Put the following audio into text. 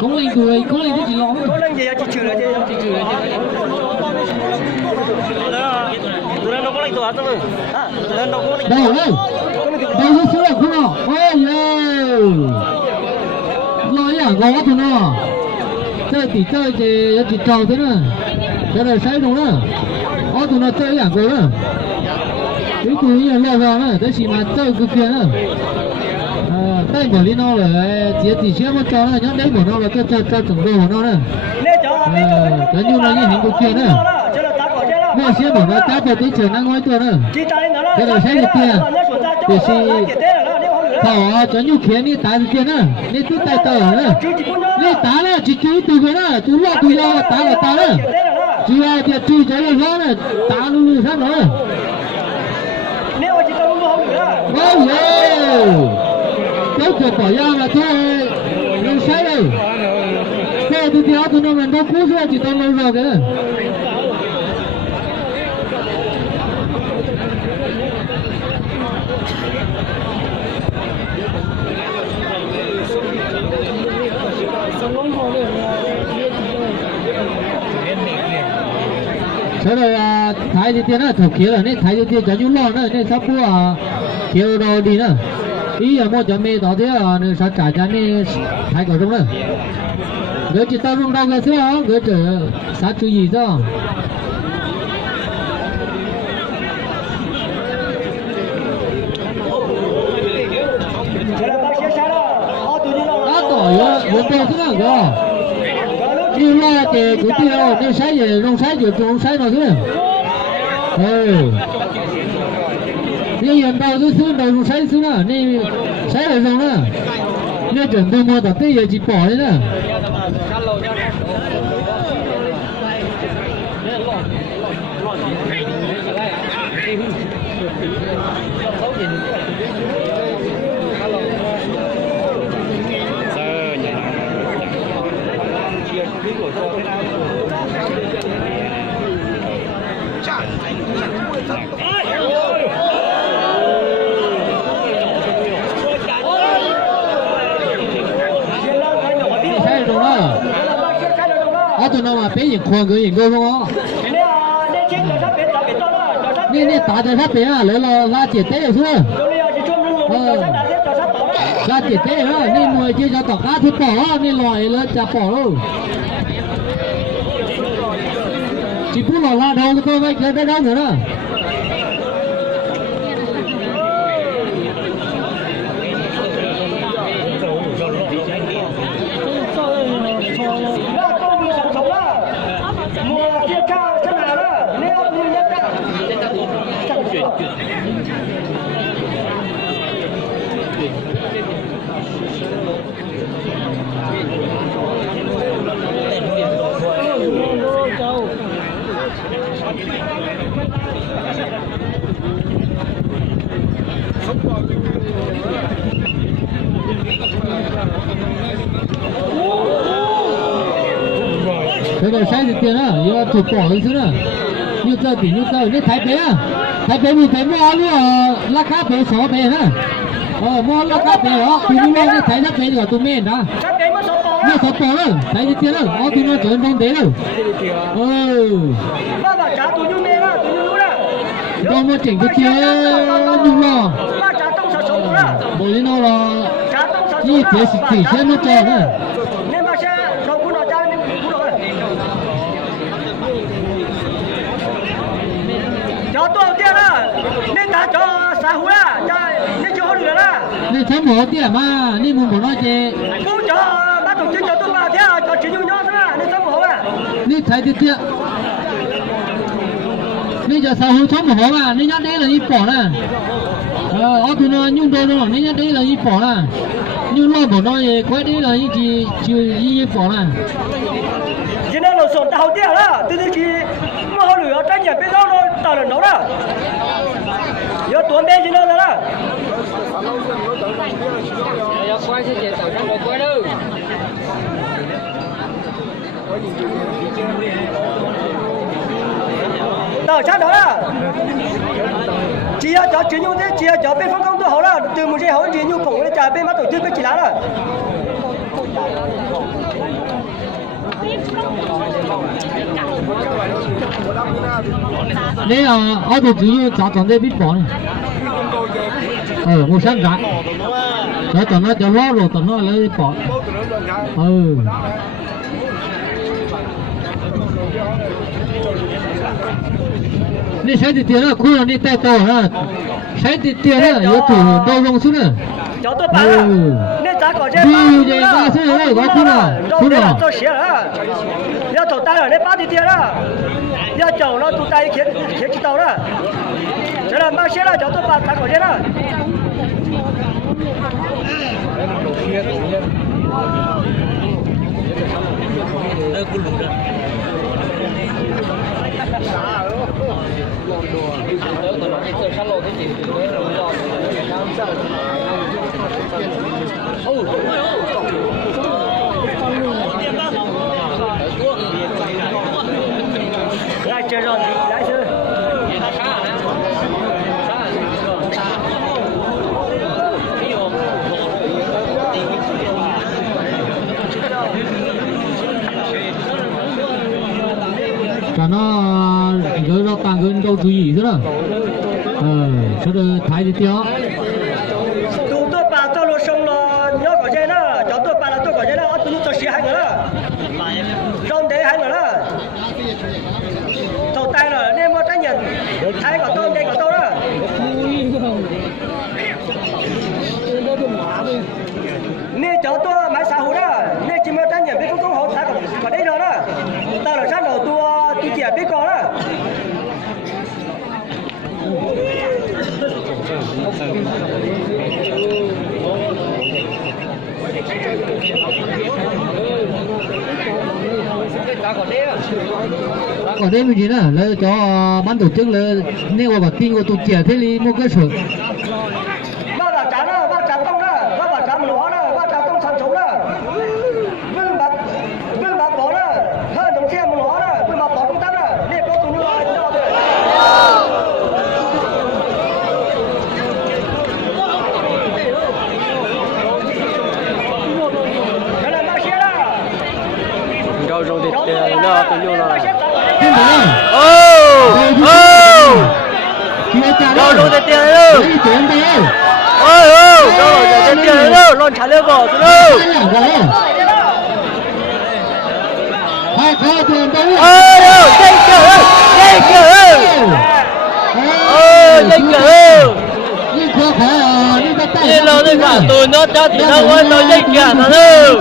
Cũng lên cười, cũng lên cái gì lo. Có lên gì chỉ trừ là chứ. Chỉ trừ là chứ. Tụi nó có lên tụi nó. Tụi nó có lên. Đâu đâu. Đâu có số không nào. Ôi giời. Nói à, gõ tụi nó. Chơi thì trâu thế nữa. Cái này sai đúng đó. Tụi nó chơi à cô đó. Cái tụi nó lo ra nữa, đấy chỉ mà chơi cực kia nữa. Đây bởi vì nó là chỉ xem một trò nó nhớ đấy của nó là cho chuẩn đồ của nó nữa. Cái như là như hình của kia nữa. Nó xem bảo nó cá vào tí trời năng ngói tua nữa. Cái này sẽ được tiền. Để xì thỏ cho như khiến đi tá được tiền nữa. Nên tú tay tờ nữa. Nên tá nữa chỉ chú từ cái nữa, chú lo tùy lo tá là tá nữa. Chú là tiền chú cho nó rõ nữa, tá luôn sao nữa. Wow wow. Cái cuộc bỏ ra là thôi nó sai rồi. Cái từ theo tụi nó mình đâu cú ra chỉ tao lâu rồi cái này. Sau rồi thái thì tiền á, thầu kia là nên thái thì tiền cho nhung lo nữa nên sắp bữa kia đồ đi nữa. Ý là một chấm mì đó thế nên sao trả cho nên thái có đúng nữa. Gửi chỉ tao rung đâu cái thế hả? Gửi chỉ sao chú gì đó. Đã tỏi á, muốn đâu thế nào cơ? Yêu lo thì cứ tiêu nên sai gì, không sai gì cũng sai nào thế. Bây giờ đâu cứ xứ đâu không sai xứ nữa, nên sai là sao nữa? Nên chuẩn bị mua tập bây giờ chỉ bỏ đấy nữa. Tụi nó mà bé những khoan cái những cô không có nên tả cho sắp bé à lấy là ra chỉ tế rồi xưa ra chỉ tế đó nên người chơi cho tỏ cá thì bỏ nên loại là chả bỏ đâu chỉ muốn là la đầu tôi vậy cái đó nữa đó. Cái này sai thì tiền á, giờ chụp bỏ lên xứ nữa. Như chơi thì như chơi, như thái bé mình thấy mua luôn lá cá bé sổ bé hả? Mua lá cá bé đó, tụi nó cái thái lá bé rồi tụi mình đó. Mua sổ bỏ rồi, thái thì tiền rồi, tụi nó chuyển đông tế rồi. Đâu mà chỉnh cái kia nhung lo. Bộ lên nó là như thế thì sẽ nó chơi nữa. Cho tôi tiền á, nên ta cho xã hội á, nên cho họ lừa á. Nên thấm hộ tiền mà, nên muốn nói gì? Cũng cho bác tổ chức cho tôi vào thế à, cho chỉ dùng nhau thôi à, nên thấm hộ à. Nên thấy tiền tiền. Nên giờ xã hội thấm hộ mà, nên nhắc đấy là đi bỏ nè. Tụi nó nhung đôi đâu, nên nhắc đấy là đi bỏ nè. Nhưng lo bỏ nói gì, quay đấy là gì chỉ bỏ nè. Cho nên là sổn tao tiền đó, từ từ chỉ mà họ lừa tranh nhận bây giờ nó tao là nó đó. Giờ tuần đây chỉ nó là đó. Giờ quay sẽ chạy tao trong một quay đâu. Tao chắc đó là chỉ cho chuyển nhung thế, chỉ cho bên phong công tôi hậu là từ một cái hậu chuyển nhung cũng để trả bên mắt tổ chức bên chỉ lá rồi. Nè ở đây chỉ có chọn đây biết bỏ này. Một sáng rạng. Để tụi nó cho lót rồi tụi nó lấy bỏ. Nè sai thì tiền đó, khu là đi tay to ha. Sai thì tiền đó, yếu tủ đâu lông xuống nè. cháu tôi bảo là nên giá có trên Đi về ra xe này có khu nào? Khu nào? tôi xé đó要走单了那8点了要走了都带去走了这了马歇了叫都把他搞见了来接着你来是cho nó gỡ ra càng gần đâu chú ý thế nào cho nó thái đi tiêu tụi tôi bà tôi lo xong lo nhớ có chơi đó cháu tôi bà là tôi có chơi đó tụi tôi xì hai người đó trong đấy hai người đó thầu tay rồi nên mua trái nhận thái có tôi đây có tôi đó nên cháu tôi买沙壶đó nên chỉ mua trái nhận biết cũng hậu thái có đấy rồi đó tao là sáng đầu tôi chỉ biết có đó ở đây mình gì nữa là cho ban tổ chức là nếu mà tin của tụi trẻ thế thì mua cơ sở nó là trả đó nó trả công đó nó là trả mình hóa đó nó trả công sản xuất đó vương bạc bỏ đó hơn đồng xe mình hóa đó vương bạc bỏ công tác đó nên có tụi nó cho được cái này nó xe đó rau rau thịt nó tự nhiên là đâu rau thịt tiền đâu rau thịt tiền đâu lon trả lên bỏ đâu hai có tiền đâu dây cửa dây cửa đi cửa phải đi bắt tay đi lo tất cả tôi nó cho thì nó quên nó dây cửa nó đâu